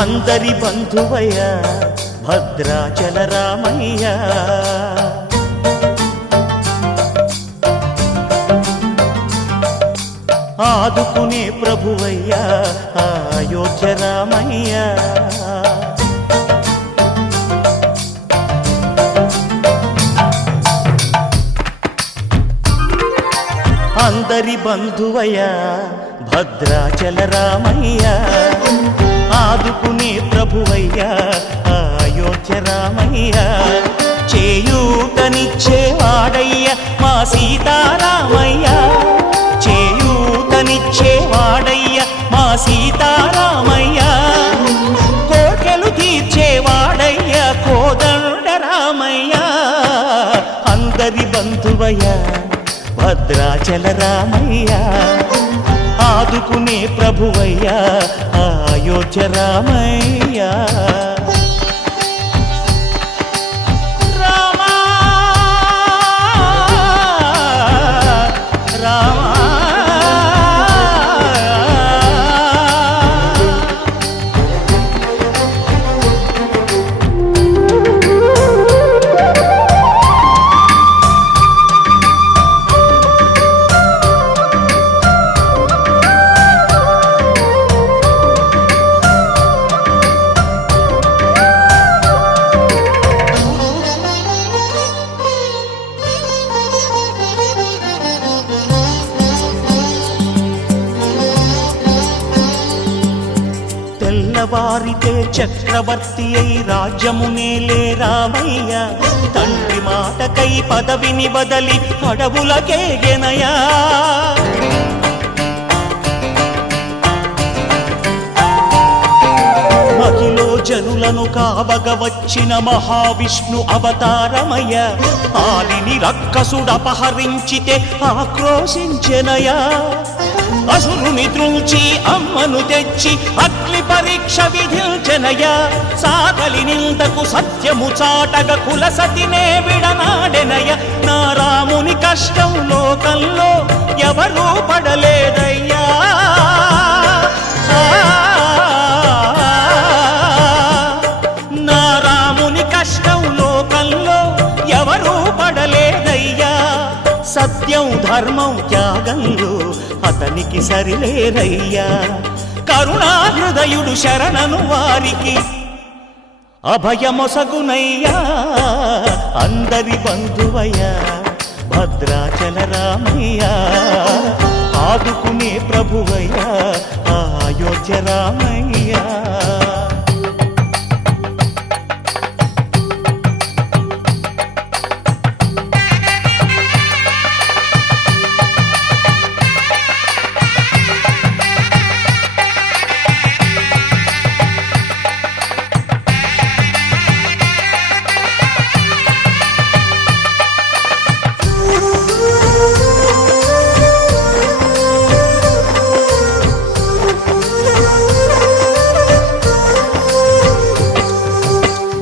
అందరి బంధువయ్య భద్రాచల రామయ్య ఆదుకునే ప్రభువయ్య అయోధ్య రామయ్య అందరి బంధువయ్య భద్రాచల రామయ్య ఆదుకునే ప్రభువయ్యా అయోధ్య రామయ్య చేయూతనిచ్చేవాడయ్య మా సీతారామయ్య చేయూతనిచ్చేవాడయ్య మా సీతారామయ్య కోర్కెలు తీర్చేవాడయ్య కోదండ రామయ్య అందరి బంధువయ్య భద్రాచల రామయ్య ఆదుకునే ప్రభువయ్య అయోధ్య రామయ్య తెల్లవారితే చక్రవర్తి అయి రాజ్యమునేలే రామయ్య తండ్రి మాటకై పదవిని బదలి అడవులకేగెనయా మహిలో జనులను కావగ వచ్చిన మహావిష్ణు అవతారమయ్య ఆలిని రక్కసుడపహరించితే ఆక్రోశించెనయా అసురుని త్రుంచి అమ్మను తెచ్చి అగ్ని పరీక్ష విధించెనయా సాగలి నిందకు సత్యము చాటగ కుల సతినే విడనాడెనయ నా రాముని కష్టం లోకంలో ఎవరూ పడలేదయ్యా నా రాముని కష్టం లోకంలో ఎవరూ పడలేదయ్యా సత్యం ధర్మం త్యాగంలో అతనికి సరిలేరయ్యా కరుణా హృదయుడు శరణను వారికి అభయమొసగునయ్యా అందరి బంధువయ్యా భద్రాచల రామయ్య ఆదుకునే ప్రభువయ్యా అయోధ్య రామయ్య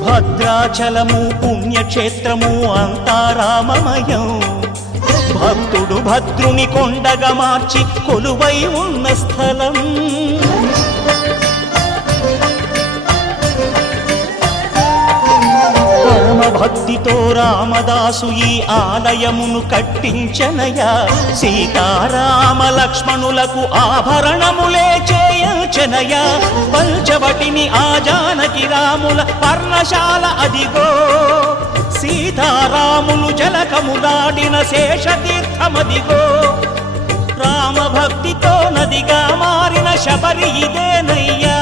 భద్రాచలము పుణ్యక్షేత్రము అంతా రామమయం భక్తుడు భద్రుని కొండగా మార్చి కొలువై ఉన్న స్థలం పరమ భక్తితో రామదాసు ఈ ఆలయమును కట్టించనయా సీతారామ లక్ష్మణులకు ఆభరణములే చేయచనయా పంచవటిని ఆ జానకి రాముల పర్ణశాల అదిగో సీతారాములు జలకములాడిన శేషతీర్థమదిగో రామభక్తితో నదిగా మారిన శబరి ఇదేనయ్యా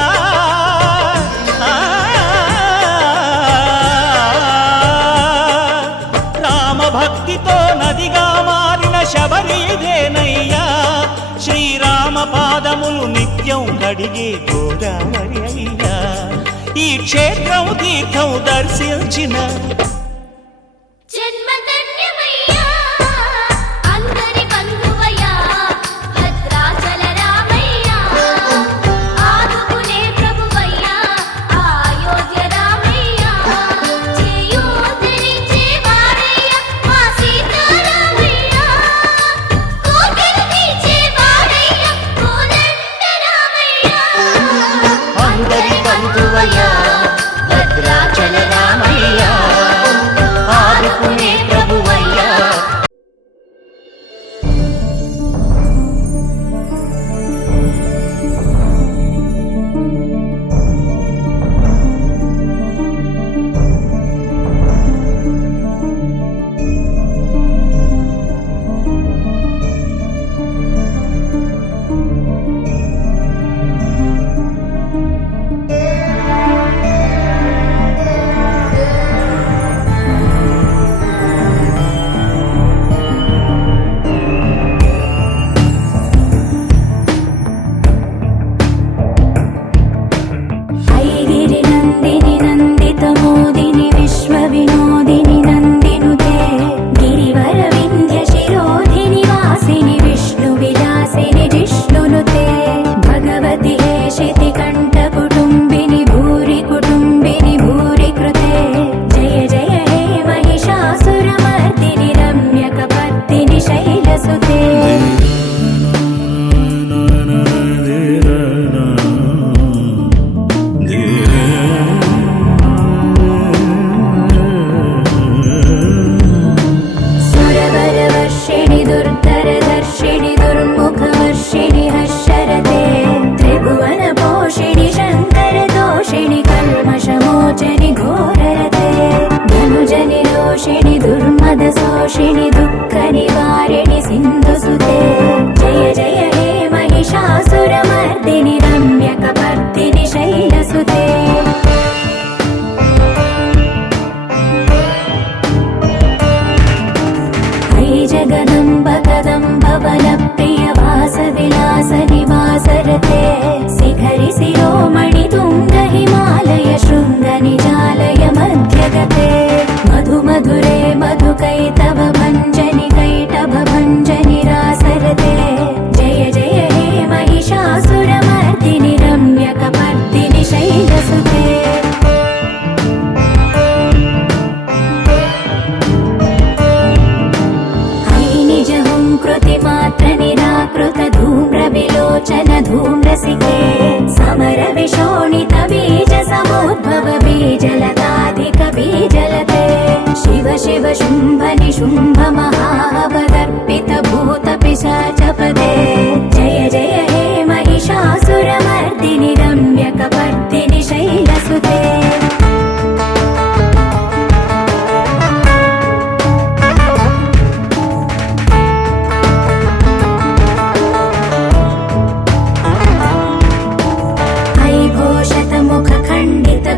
రామభక్తితో నదిగా మారిన శబరి ఇదేనయ్యా శ్రీరామ పాదములు నిత్యం కడిగే గోదావరి అయ్యా ఈ క్షేత్రం తీర్థం దర్శించిన భద్రాచల రామయ్య नाशिनि दुःख निवारिणि सिन्धुसुते जय जय हे महिषासुरमर्दिनि रम्यकपर्दिनि शैलसुते जगदम्ब कदम्ब वनप्रिय वासविलास निवासरते शिखरि शिरोमणि तुङ्ग हिमालय शृङ्ग निजालय मध्यगते मधु मधुरे मधुकैतव भञ्जनि कैटभ भञ्जनि रासरते जय जय हे महिषासुरमर्दिनि रम्यकपर्दिनि शैलसुते कृतिमात्र निराकृत धूम्र विलोचन धूम्रसिके समर विशोणित बीज समुद्भव बीजलताधिक बीजलते शिव शिव शुम्भ निशुम्भ महावदर्पित भूत पिशाचपदे जय जय हे महिषासुरमर्दिनि रम्यकपर्दिनि शैलसुते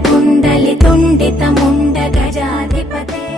कुण्डलितुण्डित मुण्ड गजाधिपते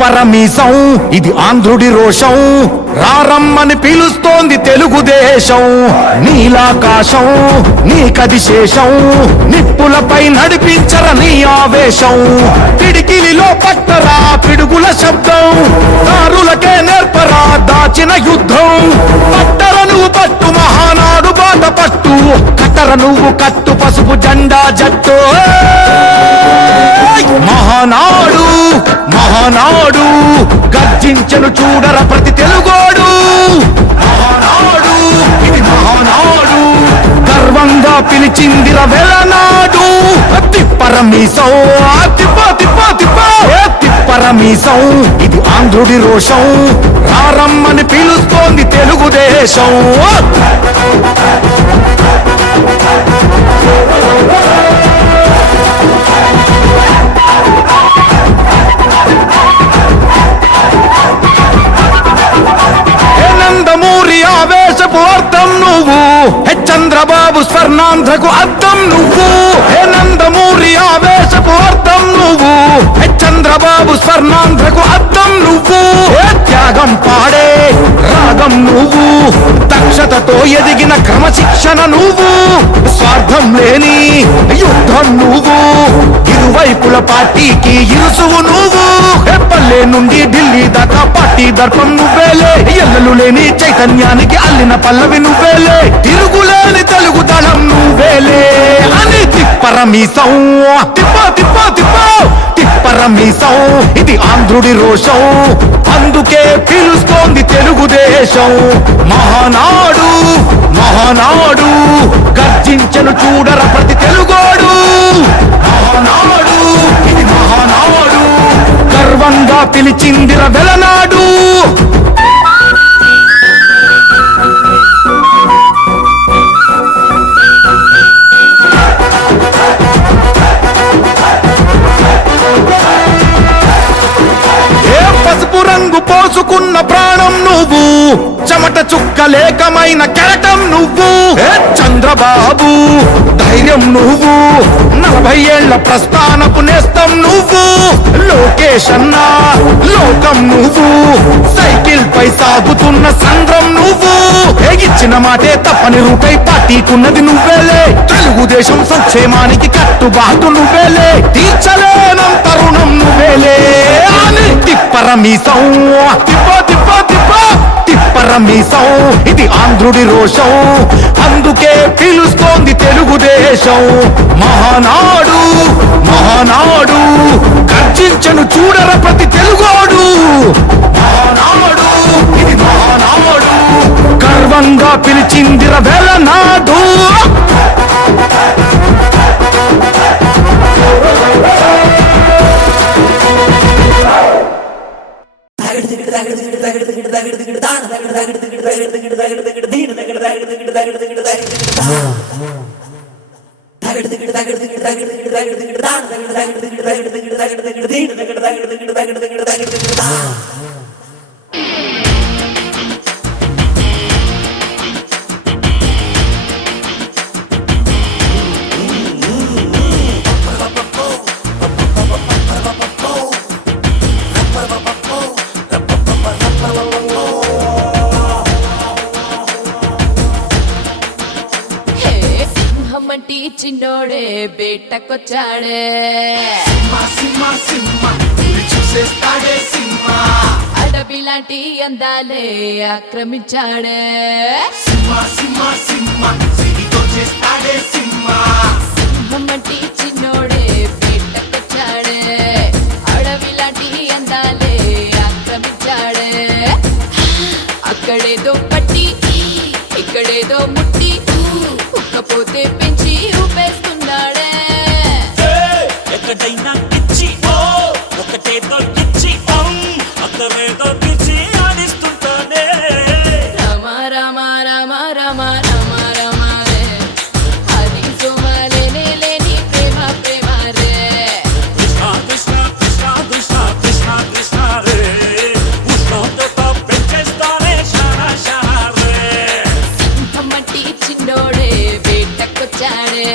పరమీసం ఇది ఆంధ్రుడి రోషం రారమ్మని పిలుస్తోంది తెలుగుదేశం నీలాకాశం నీకది శేషం నిప్పులపై నడిపించర నీ ఆవేశం పిడికిలిలో పట్టరా పిడుగుల శబ్దం దారులకే నేర్పరా దాచిన యుద్ధం చూడర నువ్వు కట్టు పసుపు జెండా జట్టు మహానాడు మహానాడు గర్జించను చూడర ప్రతి తెలుగోడు మహానాడు ఇది మహానాడు గర్వంగా పిలిచిందిర వెలనాడు తిప్పరమీసం తిప్ప తిప్ప తిప్ప తిప్పరమీసం ఇది ఆంధ్రుడి రోషం రారమ్మని పిలుస్తోంది తెలుగుదేశం నందమూరి ఆవేశపు అర్థం నువ్వు చంద్రబాబు స్వర్ణాంధ్రకు అర్థం నువ్వు నందమూరి ఆవేశపు అర్థం నువ్వు చంద్రబాబు స్వర్ణాంధ్రకు అర్థం నువ్వు త్యాగం పాడే రాగం నువ్వు దక్షతతో ఎదిగిన క్రమశిక్షణ నువ్వు స్వార్థం లేని యుద్ధం నువ్వు ఇరువైపుల పార్టీకి ఇరుసువు నువ్వు పల్లె నుండి ఢిల్లీ దాకా పార్టీ దర్పం నువ్వేలే ఎల్లలు లేని చైతన్యానికి అల్లిన పల్లవి నువ్వేలే తిరుగులేని తెలుగు దళం నువ్వేలే అని తిప్పరమీసం తిప్ప తిప్ప తిప్ప తిప్పరమీసం ఇది ఆంధ్రుడి రోషం అందుకే పిలుస్తోంది తెలుగుదేశం మహానాడు మహానాడు గర్జించను చూడర ప్రతి తెలుగోడు మహానాడు ఇది మహానాడు గర్వంగా పిలిచిందిర వెలనాడు పసుపు రంగు పోసుకున్న ప్రాణం నువ్వు చెమట చుక్కలేకమైన కెరటం నువ్వు చంద్రబాబు ధైర్యం నువ్వు 40 ఏళ్ల ప్రస్థానపు నేస్తం నువ్వు లోకేష్ అన్నా లోకం నువ్వు సైకిల్ పై సాగుతున్న సంద్రం నువ్వు ఇచ్చిన మాటే తప్పని రూపై పార్టీకున్నది నువ్వేలే తెలుగుదేశం సంక్షేమానికి కట్టుబాటు నువ్వేలే తీర్చలేనంత రుణం నువ్వేలే అని తిప్పరమీసం తిప్ప తిప్ప తిప్ప తిప్పరమీసం ఇది ఆంధ్రుడి రోషం అందుకే పిలుస్తోంది తెలుగుదేశం మహానాడు మహానాడు గర్జించను చూడర ప్రతి తెలుగోడు మహానాడు ఇది మహానాడు గర్వంగా పిలిచిందిర వెలనాడు చిన్నోడే బేటకొచ్చాడే అడవి లాంటి అందాలే ఆక్రమించాడే సింహమంటి చిన్నోడే బేటకొచ్చాడే అడవి లాంటి అందాలే ఆక్రమించాడే అక్కడేదో పట్టి ఇక్కడేదో ముట్టి ఉక్కపోతే పెంచి ఊపేస్తున్నాడే ఎక్కడైనా పిచ్చి ఒకటేదో ఇచ్చి అక్కడేదో పిచ్చి ఆడిస్తుంటానే రామ రామ రామ రామ రామ రామ రే అది సోమాలే లేని ప్రేమ ప్రేమ రే కృష్ణ కృష్ణ కృష్ణ కృష్ణ కృష్ణ కృష్ణ రే ఉష్ణోగ్రత పెంచేస్తానే షానా షానా రే సింహమట్టి చిన్నోడే వేటకొచ్చాడే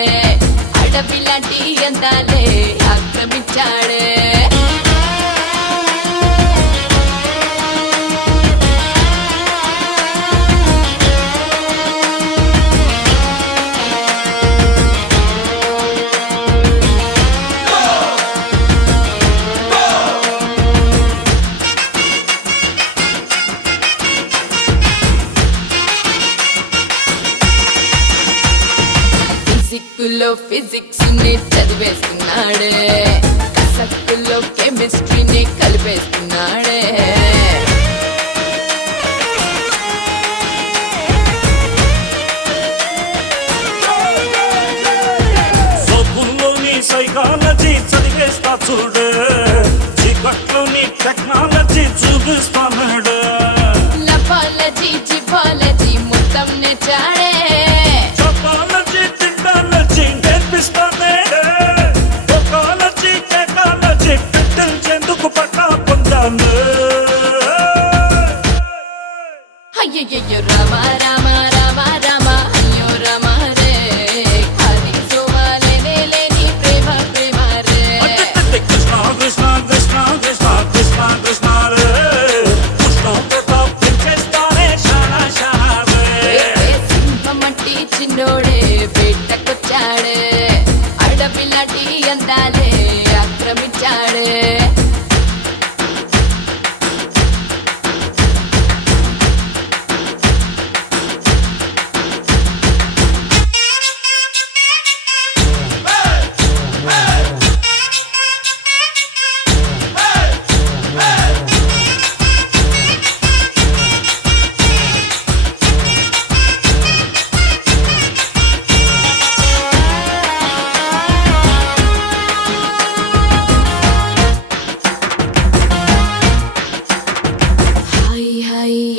అడవి లాంటి అందాలే ఆక్రమించాడే ఫిజిక్స్ ని చదివేస్తున్నాడే, కసక్కుల్లో కెమిస్ట్రీని కలిపేస్తున్నాడే. సోపుల్లోని సైకాలజీ చదివేస్తా చూడు, చీకట్లోని టెక్నాలజీ చూపిస్తాడు. లపాలజీ జిపాలజీ మొత్తం నేర్చాడే, టెక్నాలజీ టెక్నాలజీ నేర్పిస్తానే. టెక్నాలజీ టెక్నాలజీ పెట్టించేందుకు పట్టా పొందాను. అయ్యయ్యో రామ రామ రామ రామ అయ్యో రామ రే, అది సోమాలేనే లేని ప్రేమ ప్రేమ రే. కృష్ణ కృష్ణ కృష్ణ కృష్ణ కృష్ణ కృష్ణ రే, కృష్ణతో పెంచేస్తానే షానా షానా రే. సింహమట్టి చిన్నోడే వేటకొచ్చాడే, అడవిలాంటి అందాలే ఆక్రమించాడే.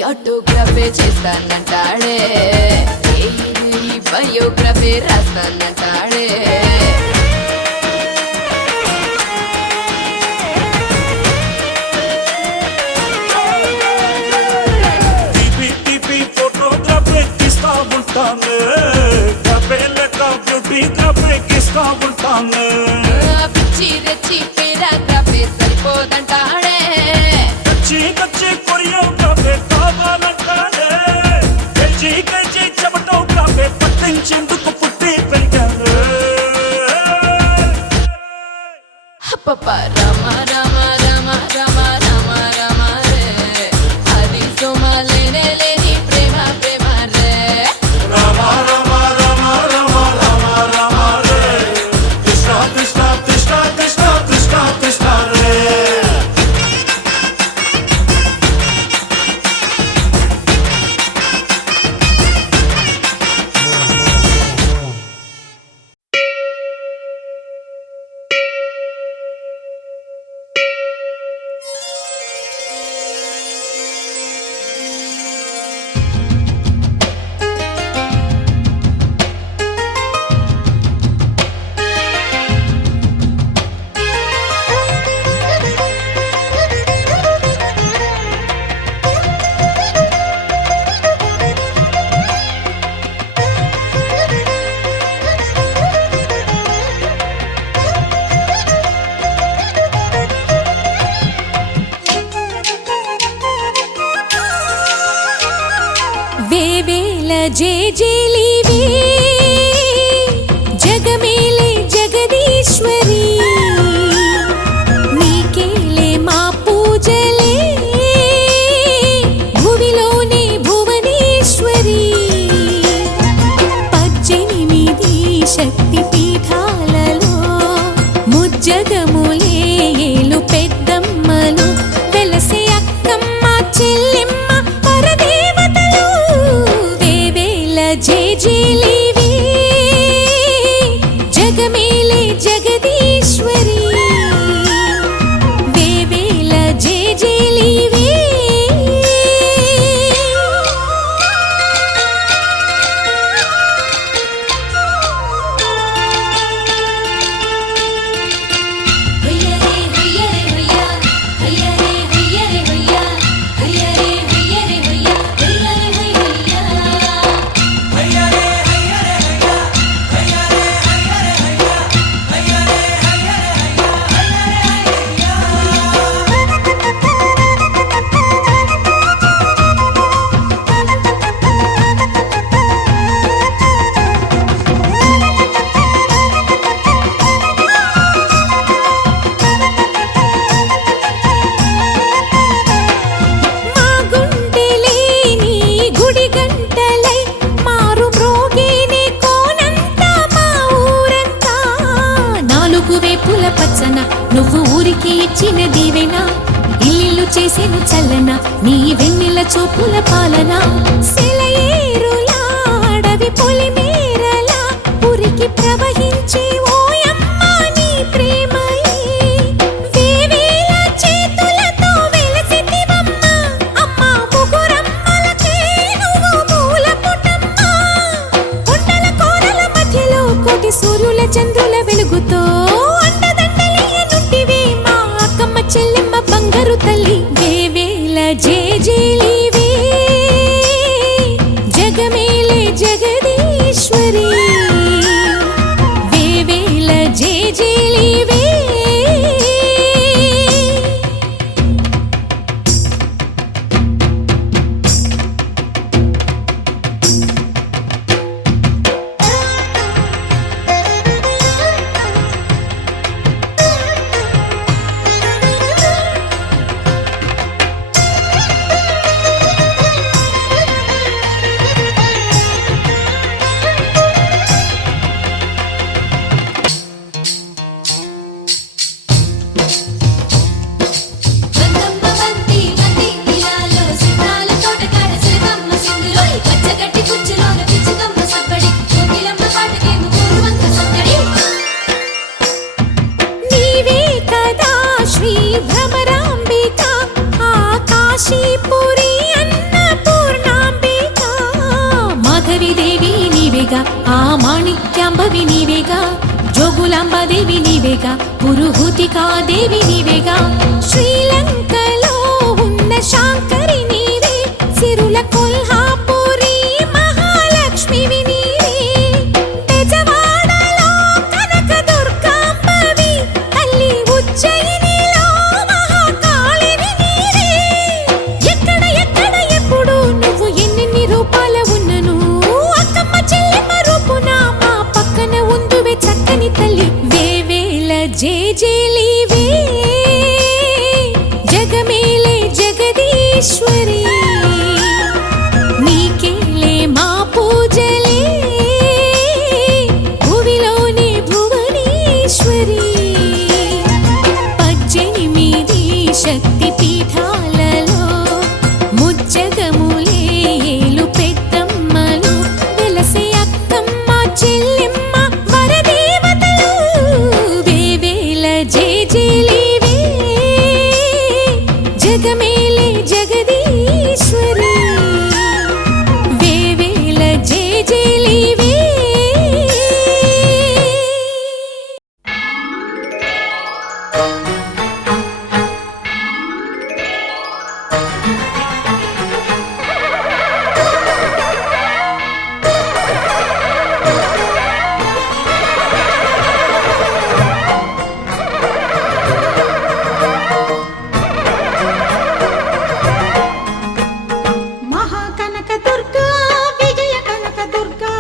ఆటోగ్రఫీ చేస్తానంటాడే, బయోగ్రఫీ రాస్తానంటాడే. టీపీ ఫోటోగ్రఫీ తీస్తా ఉంటాను, కపేలక బ్యూటీగ్రఫీ ఇస్తా ఉంటాను. పిచ్చి రెచ్చి పేరాగ్రఫీ సరిపోదంటాడే, కచ్చి కచ్చి కొరియోగ్రఫీ కావాలంటాడే. కచ్చి కచ్చి చెమటోగ్రఫీ పట్టించేందుకు పుట్టి పెరిగాను. అప్పప్ప రామ రామ రామ రామ రామ రామ రే, అది సోమాలేనే లేని ప్రేమ ప్రేమ రే. రామ రామ రామ రామ రామ రామ రే, కృష్ణ కృష్ణ కృష్ణ కృష్ణ కృష్ణ కృష్ణ రే. వేవేల జేజేలివే జగమేలే జగదీశ్వరి, నీకేలే మా పూజలే భువిలోనే భువనేశ్వరి. 18 శక్తి పీఠాలలో ముజ్జగములే ఏలు పెద్దమ్మలు, వెలసే అక్కమ్మ చెల్లెమ్మ పరదేవతలు. వేవేల జే చాలు చేసేను చల్లన నీ వెన్నెల చూపుల పాలన సెలయేరులా అడవి పొలిమేరలా ఉరికి ప్రవహించే ఓయమ్మ నీ ప్రేమయే వేవేల చేతులతో వెలసితివమ్మ అమ్మ ముగురమ్మలకే నువ్వు మూలపుటమ్మ కొండల కోరల మధ్యలో కోటి సూర్యుల చంద్రుల వెలుగుతో అండదండలియనుంటివే మా అక్కమ్మ చెల్లెమ్మ బంగారు తల్లి వేవేల జేజేలివే జగమేలే జగదీశ్వరి వేవేల జేజేలివే బందమ్మ బంతి బంతి ఇలాలో సితాల తోటకాడ సిలకమ్మ సింగులోయ్ పచ్చగడ్డి కుచ్చులోన పిచ్చుకమ్మ సబ్బడి కోకిలమ్మ పాటకేమో పూర్వంక సత్తడి నీవే కదా శ్రీ భ్రమరాంబిక ఆకాశీపురి అన్నపూర్ణాంబిక మాధవిదేవి నీవేగా ఆ మాణిక్యాంబవి నీవేగా జోగులాంబాదేవి నీవేగా పురుహూతికాదేవి నీవేగా శ్రీలంకలో ఉన్న శాంకరి నీవే సిరుల కొల్హాపురి మహాలక్ష్మివి నీవే బెజవాడలో కనక దుర్గాంబవి తల్లి ఉజ్జయినిలో మహాకాళివి నీవే ఎక్కడ ఎక్కడ ఎప్పుడు నువ్వు ఎన్నెన్ని రూపాల ఉన్నను అక్కమ్మ చెల్లెమ్మ రూపున మా పక్కన ఉందువే చక్కని తల్లి వేవేల జేజేలివే జగమేలే జగదీశ్వరి నీకేలే మా పూజలే భువిలోని భువనేశ్వరి 18 శక్తి పీఠాలలో ముజ్జగములే ఏలు పెద్దమ్మలు వెలసే అక్కమ్మ చెల్లెమ్మ వరదేవతలు వేవేల జేజేలివే జగమేలే జగదీశ్వరి వేవేల జేజేలివే మహాకనక దుర్గా విజయ కనక దుర్గా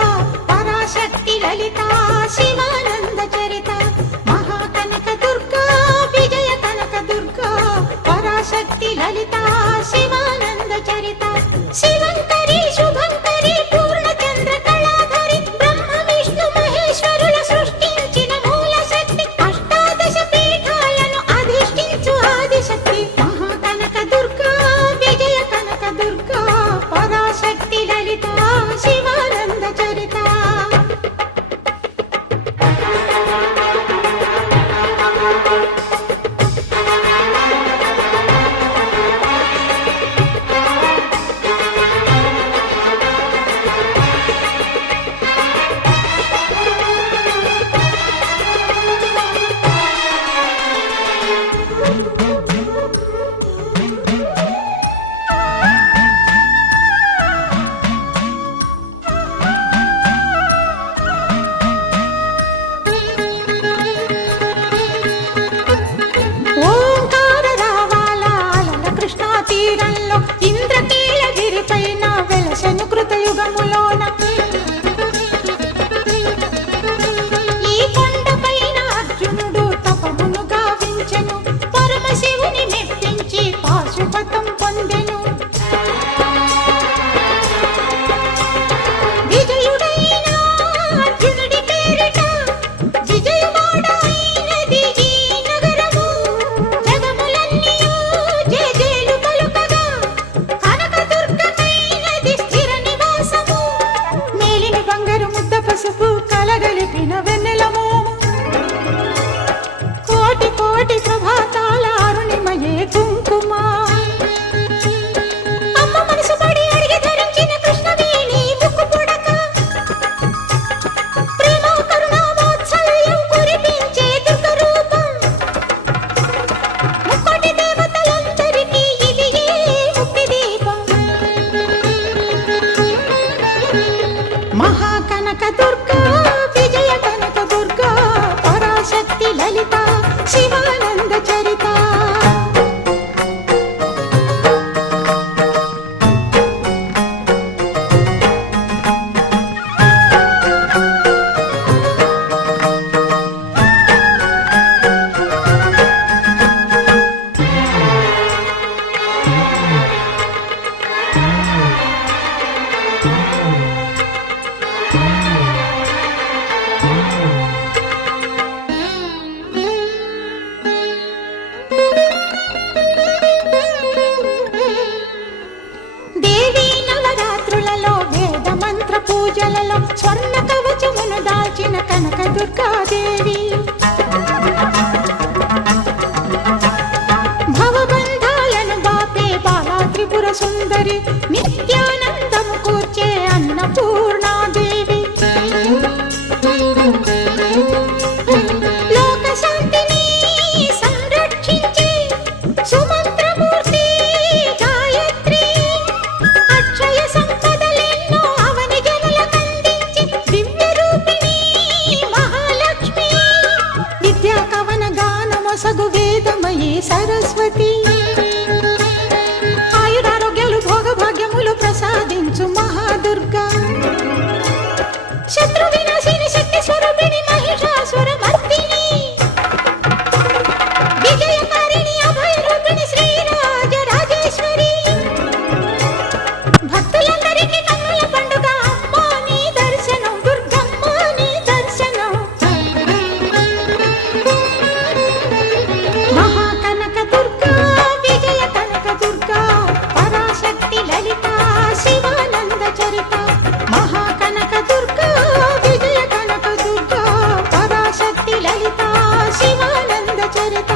పరాశక్తి లలిత శివానంద చరిత మహాకనక దుర్గా విజయ కనక దుర్గా పరాశక్తి లలిత శివానంద చరిత శివంకరి శుభంకరి పూర్ణచంద్ర కళాధరి బ్రహ్మ విష్ణు మహేశ్వరుల సృష్టించిన మూల శక్తి అష్టాదశ పీఠాలను అధిష్ఠించు ఆదిశక్తి మహాకనక దుర్గా విజయ కనక దుర్గా పరాశక్తి లలిత శివానంద చరిత ఓంకార రావాల అలల కృష్ణా తీరంలో ఇంద్రకీలగిరి పైన వెలసెను కృతయుగములోన ఈ కొండపైన అర్జునుడు తపమును గావించెను పరమశివుని మెప్పించి పాశుపతం పొందెను విజయుడైన అర్జునుడి పేరిట విజయవాడ అయినది ఈ నగరము జగములన్నీయు జయ జయ దుర్గాదేవి భవబంధాలను బాపే బాలా త్రిపుర సుందరి నిత్యానందము కూర్చే అన్నపూర్ణాదేవి లోక శాంతిని సంరక్షించే సుమంత్రమూర్తి గాయత్రి అక్షయ సంపదలెన్నో అవని జనులకందించి దివ్య రూపిణి మహాలక్ష్మి విద్యా కవన గానమొసగు వేదమయీ సరస్వతి ఆయురారోగ్యాలు భోగభాగ్యములు ప్రసాదించు మహాదుర్గా శత్రు వినాశిని శక్తి స్వరూపిణి మహిషాసుర మర్దిని విజయకారిణి అభయ రూపిణి శ్రీరాజ రాజేశ్వరి భక్తులందరికీ కన్నుల పండుగ అమ్మ నీ దర్శనం దుర్గమ్మ నీ దర్శనం మహాకనక దుర్గా విజయ కనక దుర్గా పరాశక్తి లలిత శివానంద చరిత మహాకనక దుర్గా విజయ కనక దుర్గా పరాశక్తి లలిత శివానంద చరిత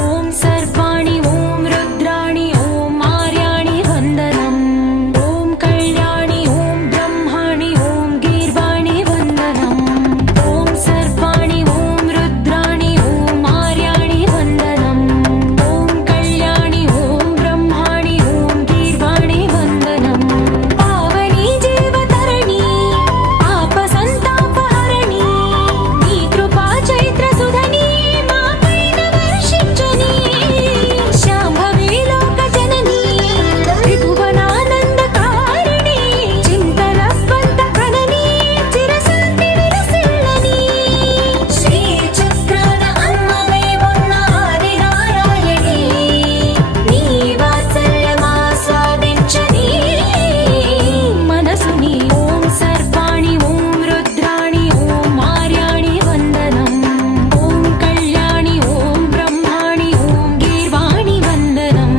ఓం సర్వాణి ఓం రుద్రాణి ఓం ఆర్యాణి వందనం ఓం కళ్యాణి ఓం బ్రహ్మాణి ఓం గీర్వాణి వందనం ఓం సర్వాణి ఓం రుద్రాణి ఓం ఆర్యాణి వందనం ఓం కళ్యాణి ఓం బ్రహ్మాణి ఓం గీర్వాణి వందనం పావని జీవతరణి పాప సంతాపహరణి నీ కృపా చైత్ర సుధని మా పైన వర్షించని శాంభవి లోక జనని త్రిభువనానందకారిణి చింతరవంత ప్రణని చిరశాంతి విరసిల్లని శ్రీ చక్రాన అమ్మవే ఉన్న ఆదినారాయణి నీ వాత్సల్యమాస్వాదించని మనసుని ఓం సర్వాణి ఓం రుద్రాణి ఓం ఆర్యాణి వందనం ఓం కళ్యాణి ఓం బ్రహ్మాణి ఓం గీర్వాణి వందనం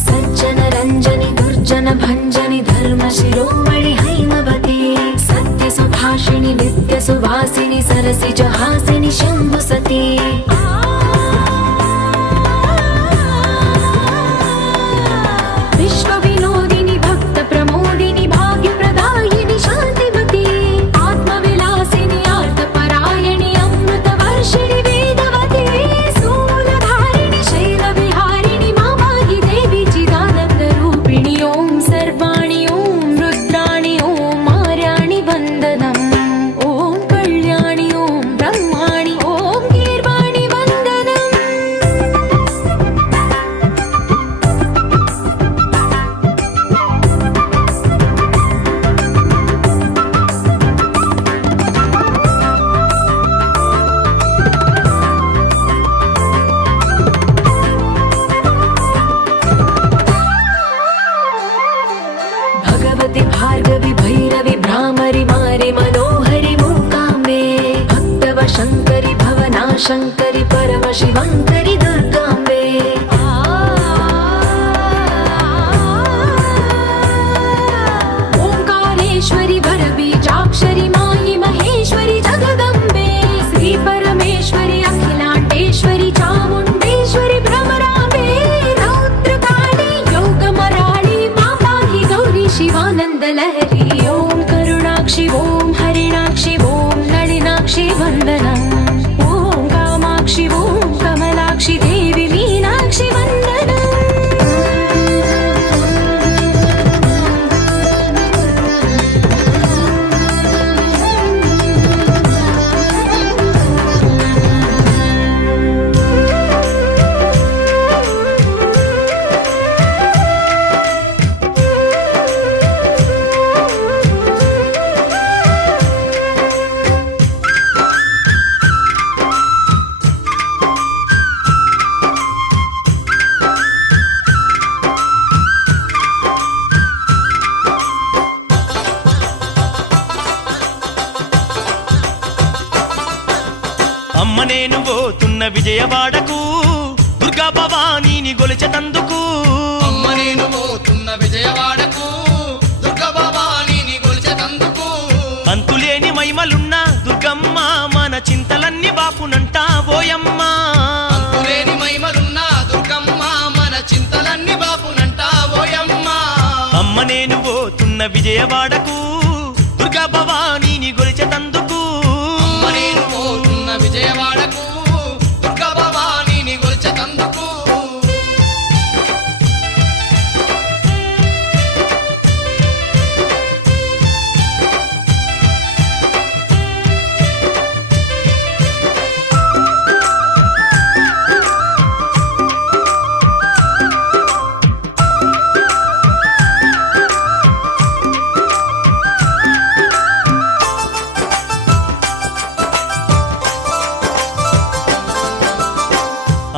సజ్జన రంజని దుర్జన భంజని ధర్మ శిరోమణి హైమవతి సత్య సుభాషిణి నిత్య సువాసిని సరసిజ హాసిని శంభు సతీ విశ్వ వినోదిని భక్త ప్రమోదిని భాగ్య ప్రదాయిని శాంతిమతి ఆత్మ విలాసిని ఆర్త పరాయణి అమృత వర్షిణి వేదవతి శూలధారిణి శైల విహారిణి మామాగి దేవి చిదానంద రూపిణి ఓం సర్వాణి ఓం రుద్రాణి ఓం ఆర్యాణి వందనం ఓం కళ్యాణి ఓం బ్రహ్మాణి ఓం గీర్వాణి వందనం भगवति भार्गवि भैरवि भ्रामरि मारि मनोहरि मूकाम्बे भक्तव शङ्करि भवना शङ्करि परम शिवङ्करि दुर्गाम्बे ओङ्कारेश्वरि वरबीजाक्षरि मायि महेश्वरि जगदम्बे श्री परमेश्वरि अखिलाण्डेश्वरि चामुण्डेश्वरि भ्रमराम्बे रौद्रकाली योगमराळि मा शिवानंद लहरी ओम करुणाक्षि ओम हरिणाक्षि ओम పోతున్న విజయవాడకు దుర్గా భవానీని గొలిచెతందుకు అమ్మ నేను పోతున్న విజయవాడకు దుర్గా భవానీని గొలిచెతందుకు అంతులేని మహిమలున్న దుర్గమ్మ మన చింతలన్నీ బాపునంట ఓయమ్మ అంతులేని మహిమలున్న దుర్గమ్మ మన చింతలన్నీ బాపునంట ఓయమ్మ అమ్మ నేను పోతున్న విజయవాడకు దుర్గా భవానీని గొలిచెతందుకు అమ్మ నేను పోతున్న విజయవాడకు దుర్గా భవానీని గొలిచెతందుకు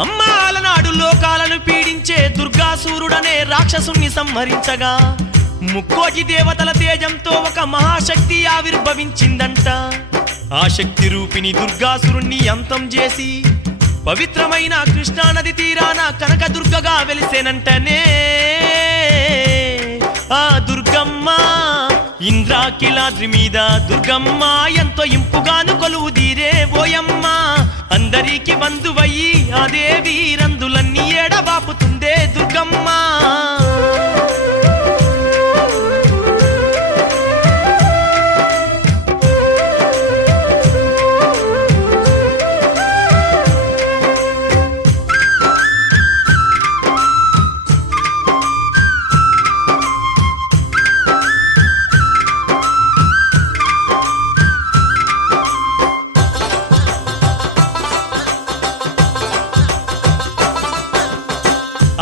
అమ్మాలనాడు లోకాలను పీడించే దుర్గాసూరుడనే రాక్షసుణ్ణి సంహరించగా ముక్కోటి దేవతల తేజంతో ఒక మహాశక్తి ఆవిర్భవించిందంట ఆ శక్తి రూపిణి దుర్గాసురుణ్ణి అంతం చేసి పవిత్రమైన కృష్ణానది తీరాన కనకదుర్గగా వెలిసేనంటనే ఆ దుర్గమ్మ ఇంద్రాకిలాద్రి మీద దుర్గమ్మ ఎంతో ఇంపుగాను కొలువు తీరే ఓయమ్మ అందరికి బంధువయ్యి ఆ దేవి రందులన్నీ ఏడబాపుతుందే దుర్గమ్మ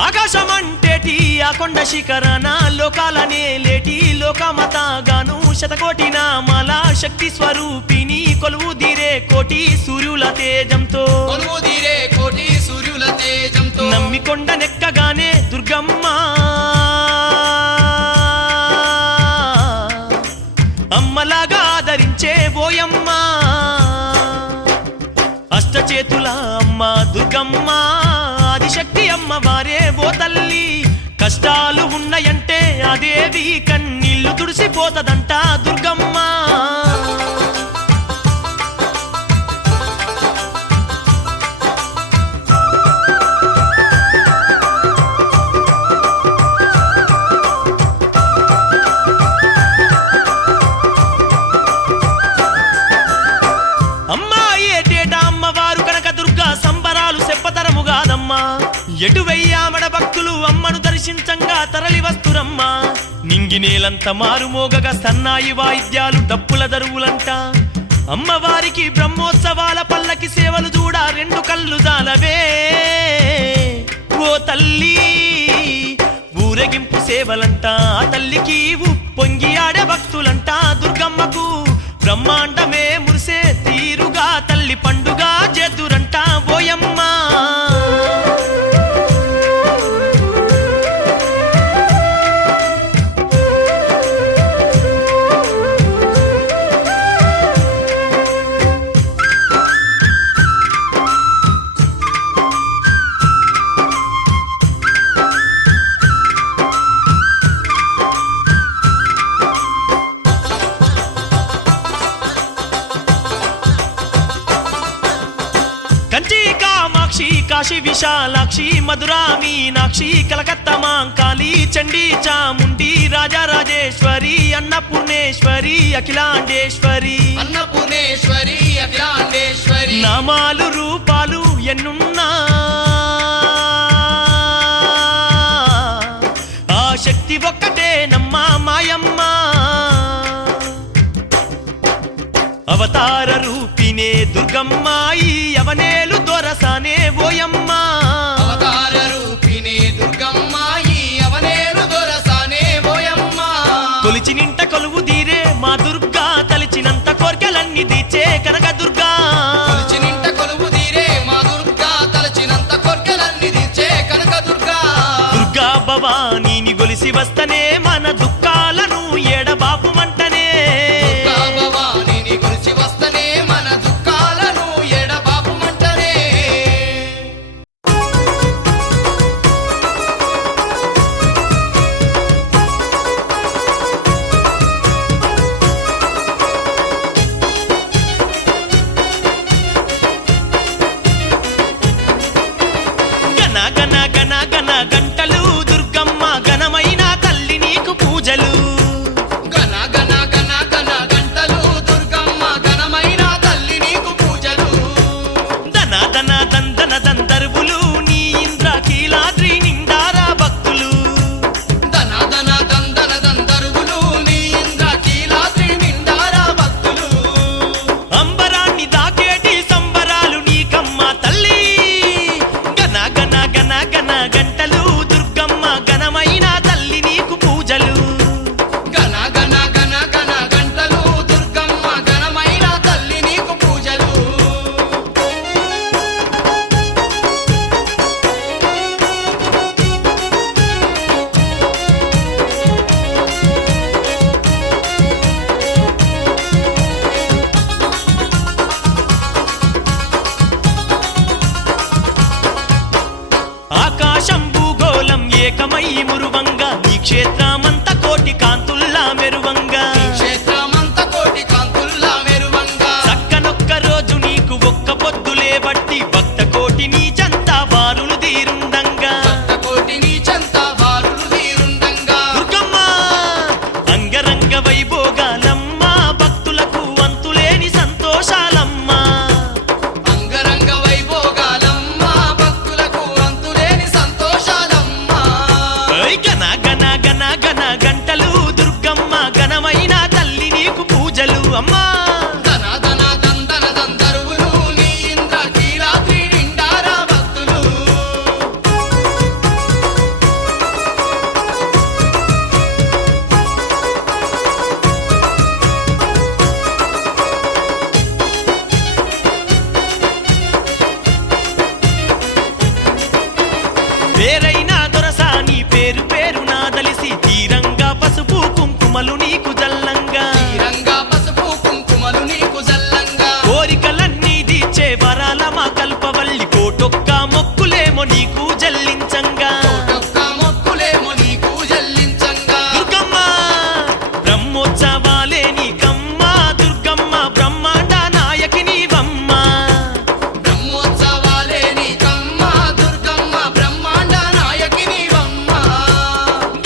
ఆకాశమంటేటి ఆ కొండ శిఖరాన లోకాలనే లేటి లోకమతగాను శతకోటి నామాల శక్తి స్వరూపిణి కొలువు దీరే కోటి సూర్యుల తేజంతో కొలువు తీరే కోటి సూర్యుల తేజంతో నమ్మి కొండ నెక్కగానే దుర్గమ్మ అమ్మలాగా ఆదరించే ఓయమ్మ అష్టచేతుల అమ్మ దుర్గమ్మ ఆదిశక్తి అమ్మ వారే ఓ తల్లి కష్టాలు ఉన్నాయంటే ఆ దేవి కన్నీళ్లు తుడిసిపోతదంట దుర్గమ్మ ఎటు వెయ్యామడ భక్తులు అమ్మను దర్శించంగా తరలి వస్తురమ్మా నింగినేలంత మారుమోగగా సన్నాయి వాయిద్యాలు డప్పుల దరువులంట అమ్మవారికి బ్రహ్మోత్సవాల పల్లకి సేవలు చూడ రెండు కళ్ళు జాలవే ఓ తల్లి ఊరేగింపు సేవలంట ఆ తల్లికి పొంగి ఆడే భక్తులంట దుర్గమ్మకు బ్రహ్మాండమే మురిసే తీరుగా తల్లి పండుగ చేతురంట ఓయమ్మ కాశీ విశాలాక్షి మధురా మీనాక్షి కలకత్తా మాంకాళి చండీ చాముండి రాజరాజేశ్వరి అన్నపూర్ణేశ్వరి అఖిలాండేశ్వరి అన్నపూర్ణేశ్వరి అఖిలాండేశ్వరి నామాలు రూపాలు ఎన్నున్నా ఆ శక్తి ఒక్కటే నమ్మా మాయమ్మ అవతార రూపినే దుర్గమ్మాయి అవనేలు దొరసానే ఓయమ్మ అవతార రూపినే దుర్గమ్మాయి అవనేలు దొరసానే ఓయమ్మ కొలిచి నింట కొలువు తీరే మా దుర్గా తలిచినంత కోర్కెలన్నీ తీర్చే కనక దుర్గా కొలిచి నింట కొలువు తీరే మా దుర్గా తలచినంత కోర్కెలన్నీ తీర్చే కనక దుర్గా దుర్గా భవానీని గొలిసి వస్తనే మన దుఃఖాలను ఏడబాపుమంటనే దుర్గా భవానీని గొలిచి వస్తనే మన దుఃఖాలను ఎడబాపుమంటనే దివ్యమై మురువంగా నీ క్షేత్రమంత కోటి కాంతుల్లా మెరువంగా క్షేత్రమంత కోటి కాంతుల్లా మెరువంగా చక్కనొక్క రోజు నీకు ఒక్క పొద్దులే బట్టి భక్త కోటి నీ చంతా బారులు తీరుండంగా భక్త కోటి నీ చెంత బారులు తీరుండంగా దుర్గమ్మ అంగరంగ వైభోగాలమ్మ భక్తులకు అంతులేని సంతోషాలమ్మా అంగరంగ వైభోగాలమ్మ భక్తులకు అంతులేని సంతోషాలమ్మ గన గన గన గన గంటలు దుర్గమ్మ ఘనమైన తల్లి నీకు పూజలు అమ్మా ధన ధన దందన దందరువులు నీ ఇంద్రకీలాద్రి నిండారా భక్తులు పేరైన దొరసాని పేరు పేరు నా దలిసి తీరంగా పసుపు కుంకుమలు నీకు జల్లంగా తీరంగా పసుపు కుంకుమలు నీకు జల్లంగా కోరికలన్నీ తీర్చే వరాల మా కల్పవల్లి కోటొక్క మొక్కులేమో నీకు జల్లించంగా కోటొక్క మొక్కులేమో నీకు జల్లించంగా దుర్గమ్మ బ్రహ్మోత్సవాలే నీకమ్మ దుర్గమ్మ బ్రహ్మాండ నాయకి నీవమ్మ బ్రహ్మోత్సవాలే నీకమ్మ దుర్గమ్మ బ్రహ్మాండ నాయకి నీవమ్మ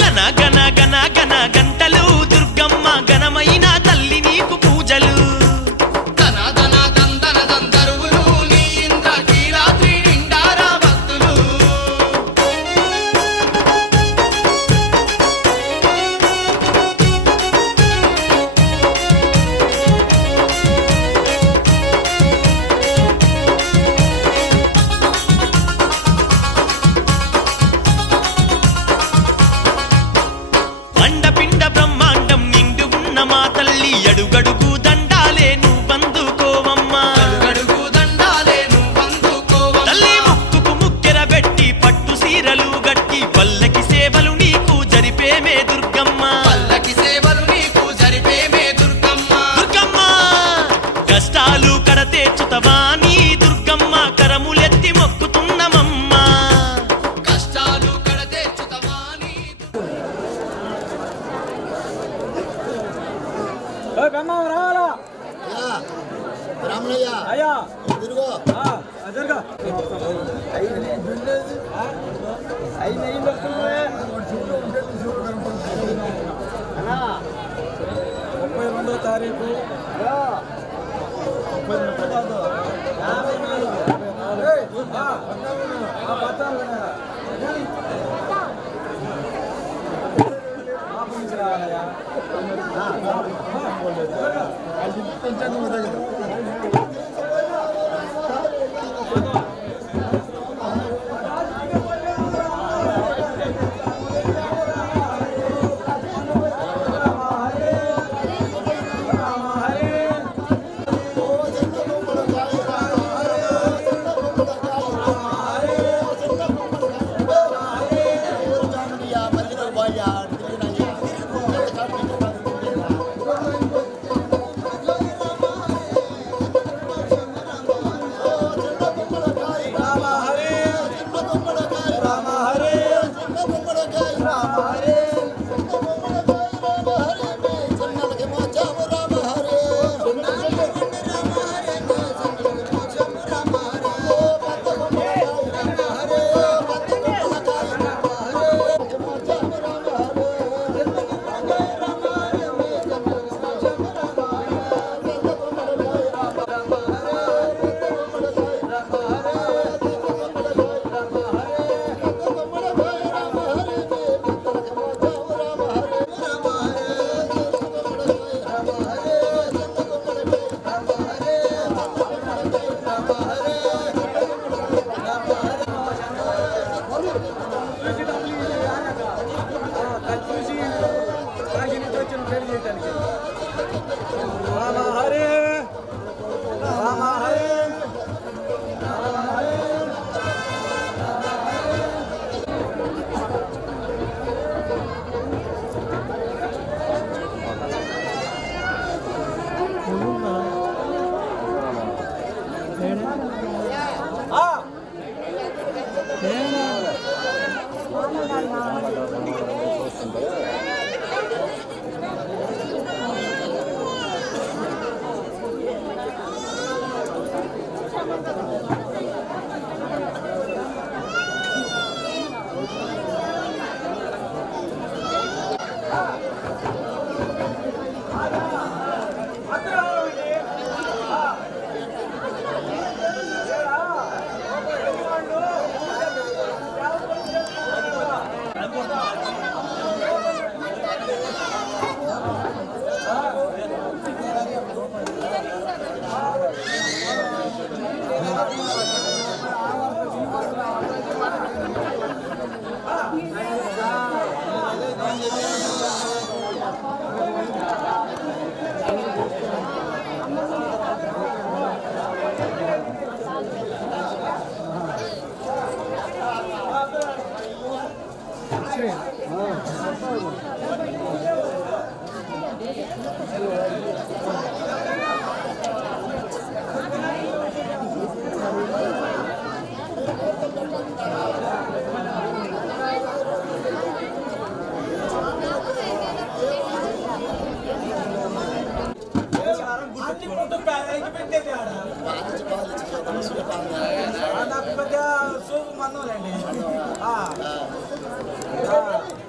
గన గన గన గన గంటలు దుర్గమ్మ ఘనమైన తల్లి నీకు పూజలు ధన ధన దందన దందరువులు నీ ఇంద్రకీలాద్రి నిండారా భక్తులు అండపిండ బ్రహ్మాండం నిండు ఉన్న మా తల్లి అడుగడుగు దండాలే నువ్వందుకోవమ్మా గడుగు దండాలే నువ్వందుకోవమ్మ తల్లి ముక్కుకు ముక్కెర పెట్టి పట్టు సీరలు గట్టి పల్లకి సేవలు నీకు జరిపేమే దుర్గమ్మ పల్లకి సేవలు నీకు జరిపేమే దుర్గమ్మ దుర్గమ్మ కష్టాలు కడతేర్చుతవా నీ దుర్గమ్మ కరములెత్తి మొక్కుతున్నమమ్మా కష్టాలు కడతేర్చుతవా నీ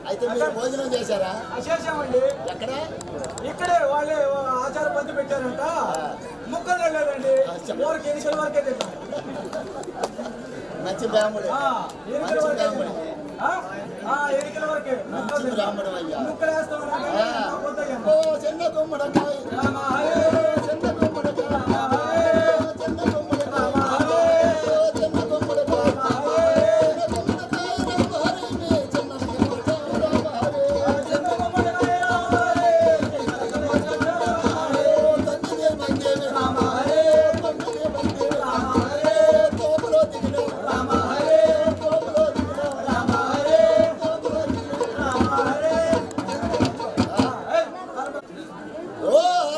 అయితే మీరు భోజనం చేశారా? చేసామండి. ఎక్కడ? ఇక్కడే వాళ్ళే ఆచార పంది పెట్టారంట. ముక్కలు వెళ్ళారండి. ఊరికి ఎన్నికల వరకే తింటాం. మంచి బ్రాహ్మడు. ఎన్నికల వరకే మంచి బ్రాహ్మడు అయ్యా. ముక్కలు వేస్తాం. చిన్న గుమ్మడకాయ చిన్న గుమ్మడకాయ చిన్న గుమ్మడకాయ చిన్న గుమ్మడకాయ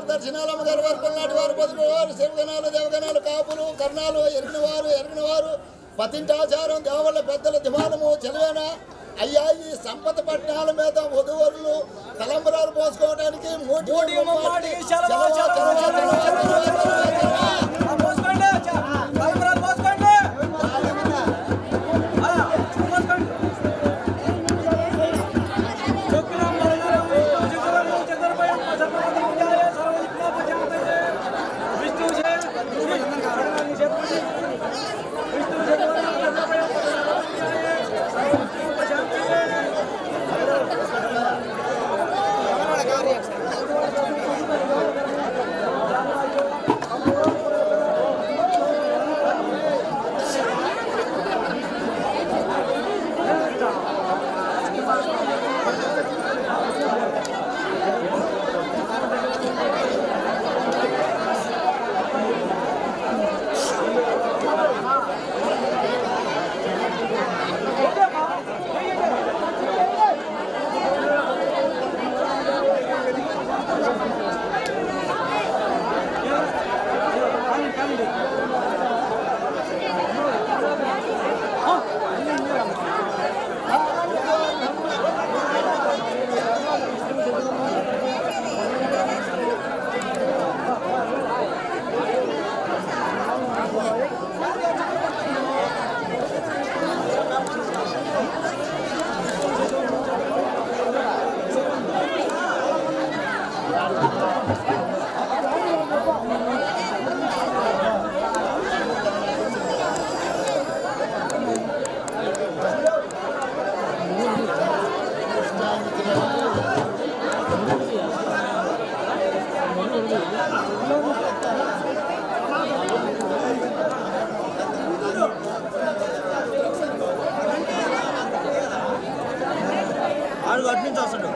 దర్శనాలమ్మ గారు వారు పల్నాటి వారు బతుకు వారు శివగణాలు దేవగణాలు కాపులు కర్ణాలు ఎరిగిన వారు పతింటాచారం దేవళ్ళ పెద్దల దివానము చదివేనా అయ్యా ఈ సంపద పట్టణాల మీద వధువరులు తలంబరాలు పోసుకోవడానికి అటు నుంచి వస్తాడు.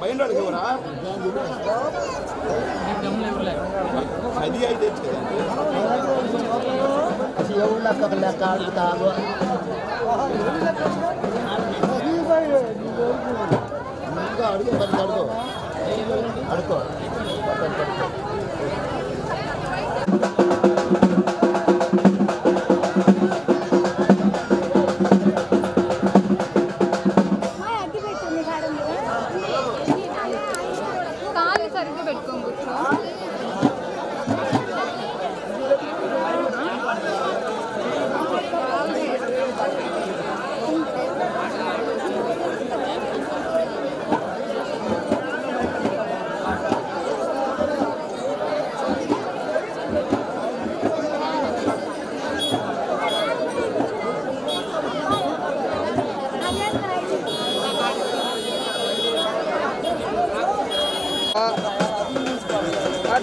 బయటకి ఎవరా అది అయితే లెక్క అడుగుతాను అడుగు అడుగు పెట్టుకొని కూర్చో.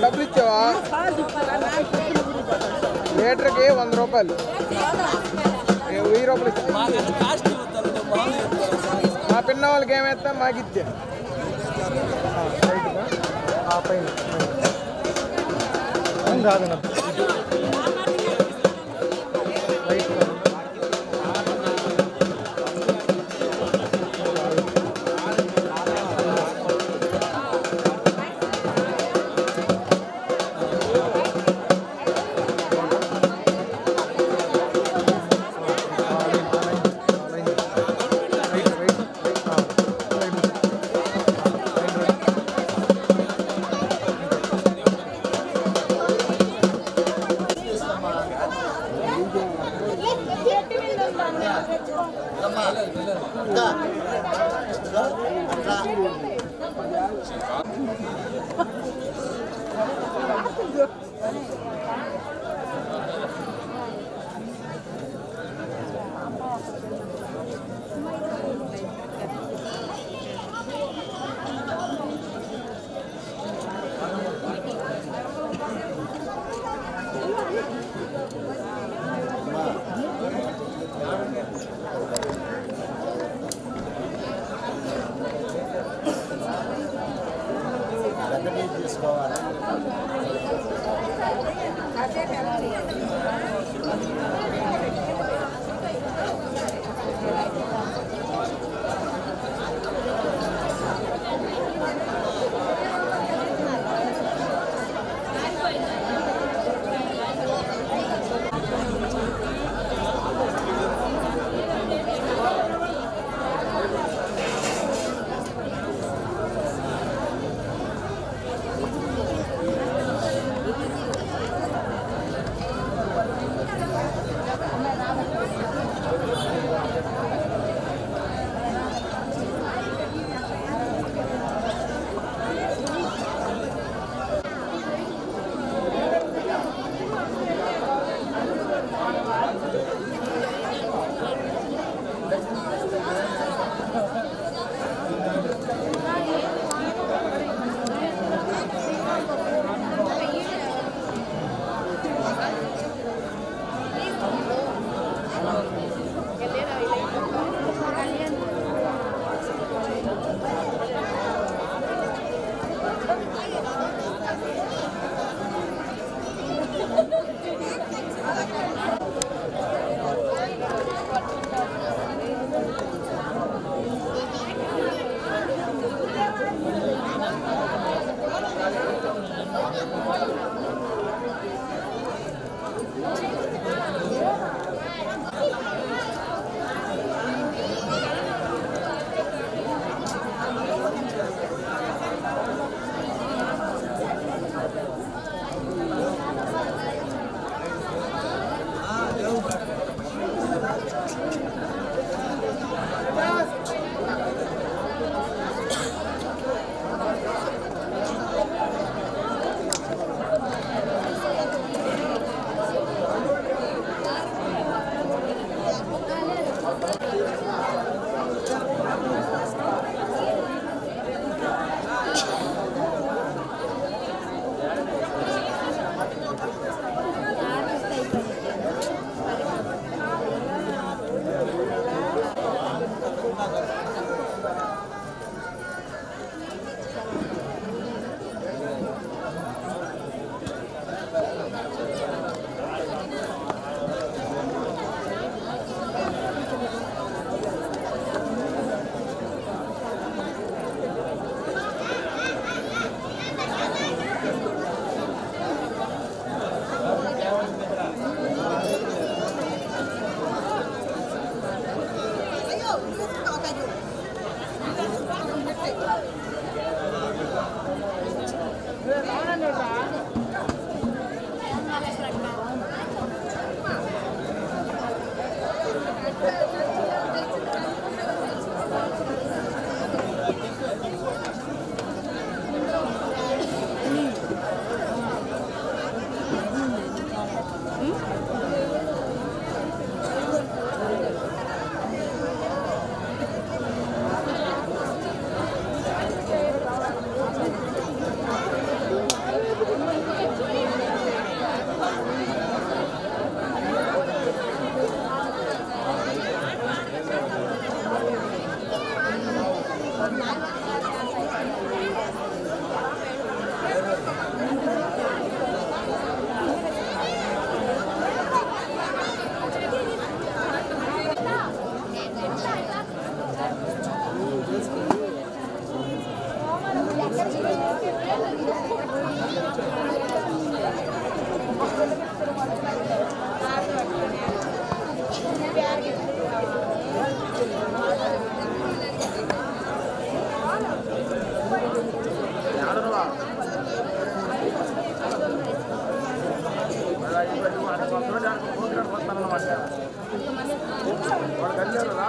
డబ్బులు ఇచ్చావా? లీటర్కి 100 రూపాయలు, 1000 రూపాయలు ఇచ్చా. మా పిన్న వాళ్ళకి ఏమేస్తాం మాకు ఇచ్చే పైన రాదు.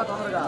తొందరగా